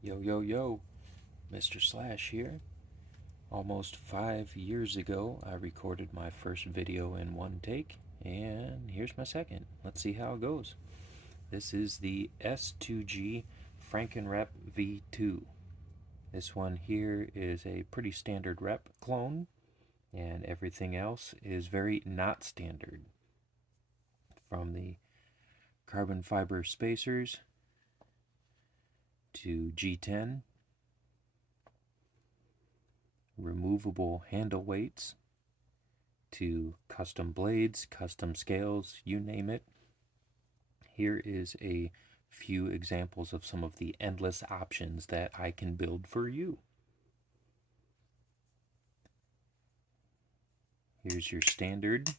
Yo, yo, yo, Mr. Slash here. Almost 5 years ago, I recorded my first video in one take, and here's my second. Let's see how it goes. This is the S2G FrankenREP V2. This one here is a pretty standard rep clone, and everything else is very not standard. From the carbon fiber spacers to G10, removable handle weights, to custom blades, custom scales, you name it. Here is a few examples of some of the endless options that I can build for you. Here's your standard.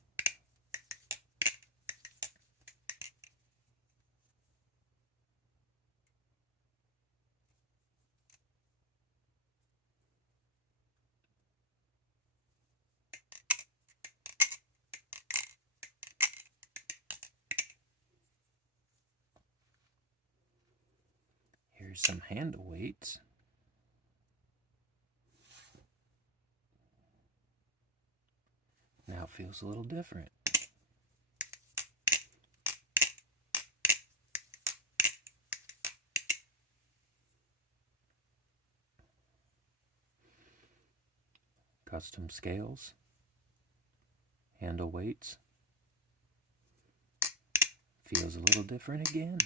Here's some handle weights. Now it feels a little different. Custom scales, handle weights. Feels a little different again.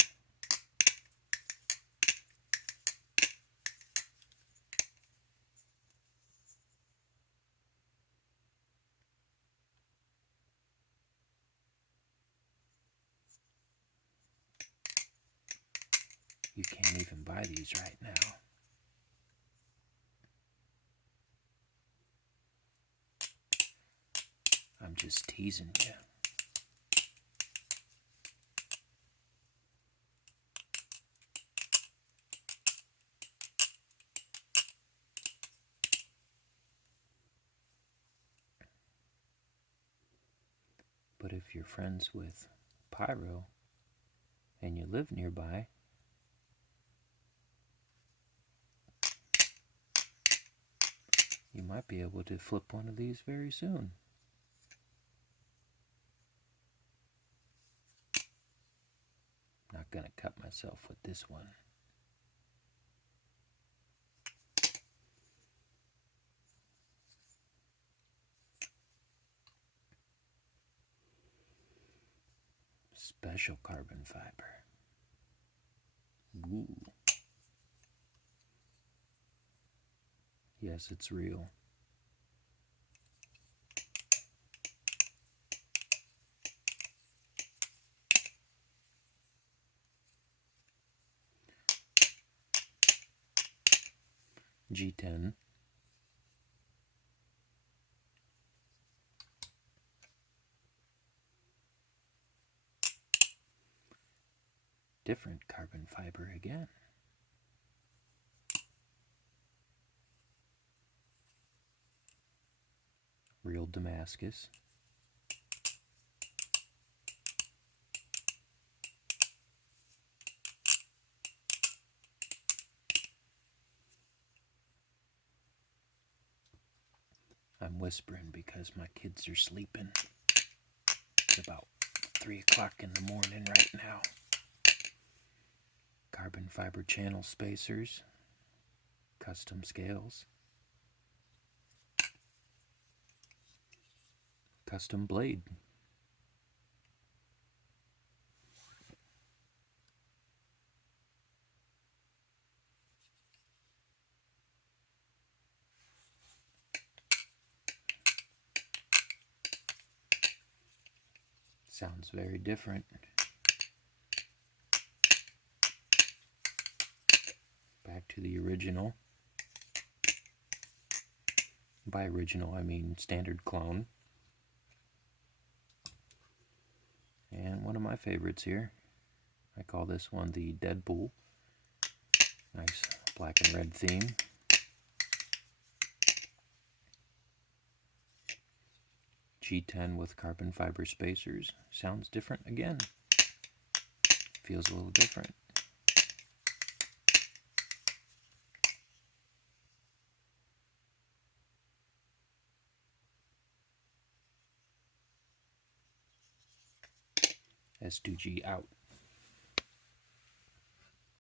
You can't even buy these right now. I'm just teasing you. But if you're friends with Pyro and you live nearby, you might be able to flip one of these very soon. Not gonna cut myself with this one. Special carbon fiber. Ooh. Yes, it's real. G10. Different carbon fiber again. Real Damascus. I'm whispering because my kids are sleeping. It's about 3 o'clock in the morning right now. Carbon fiber channel spacers, custom scales, custom blade. Sounds very different. Back to the original. By original, I mean standard clone. And one of my favorites here. I call this one the Deadpool. Nice black and red theme. G10 with carbon fiber spacers. Sounds different again. Feels a little different. S2G out.